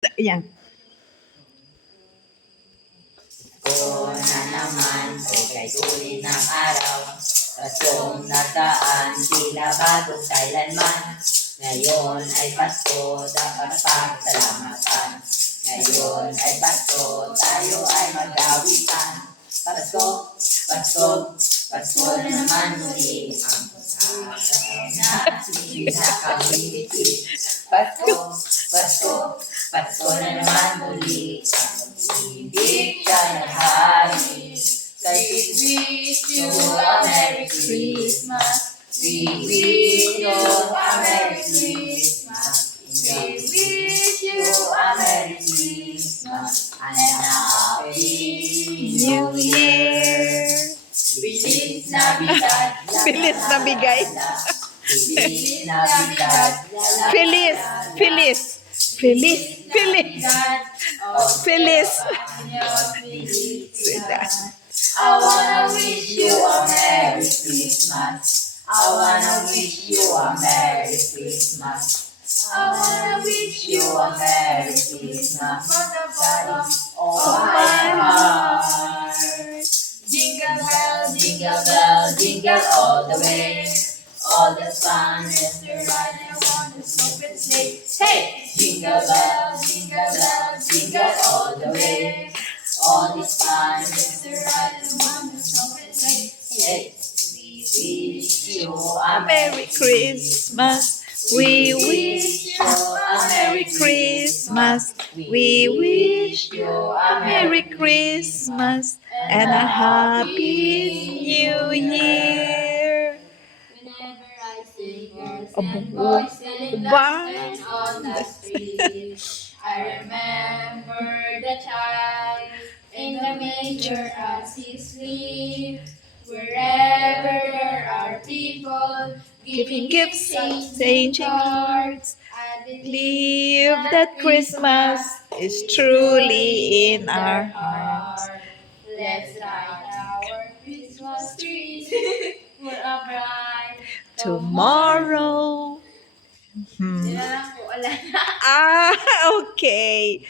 Ayan. Ko na naman, kay sulit ng araw. Paskong nagaan, tila bagong kailanman. Ngayon ay Pasko, dapat pagsalamatan. Ngayon ay Pasko, tayo ay magawitan. Pasko, Pasko, Pasko na naman muli. Ang pag-asa na sinakamiti. Pasko, Pasko, Pasko na naman muli. Ibig ka ng hari. We wish you a Merry Christmas. We wish you a Merry Christmas. We wish you a Merry Christmas and a Happy New Year. Feliz Navidad. Feliz Nabigay. Feliz Navidad. Feliz. Feliz. Feliz. Feliz. Feliz. I wanna wish you a Merry Christmas. I wanna wish you a Merry Christmas. I wanna wish you a Merry Christmas from the bottom of my heart. Jingle bell, jingle all the way. All the fun is to ride and on the open sleigh. Hey! Jingle bell, jingle all the way. All this fun is to ride and on the open sleigh. Hey! We wish you a Merry Christmas. We wish you a Merry Christmas. We wish you a Merry Christmas and a Happy New Year. Whenever I see girls Abo. and boys selling Ba? lampshades on the street, I remember the child in the manger as he sleeps. Wherever there are people Giving giving gifts, gifts, exchanging cards, I Believe that Christmas is truly in our hearts. Let's light our Christmas trees for a bright Tomorrow. Okay.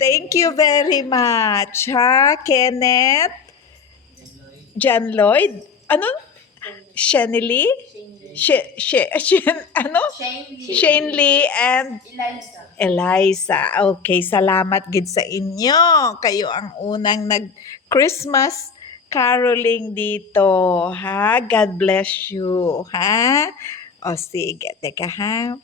Thank you very much, ha, Kenneth? John Lloyd? Ano? Shenley? Ano? Shane Lee and Eliza. Okay, salamat gid sa inyo. Kayo ang unang nag-Christmas caroling dito, ha? God bless you, ha? O sige, teka ha.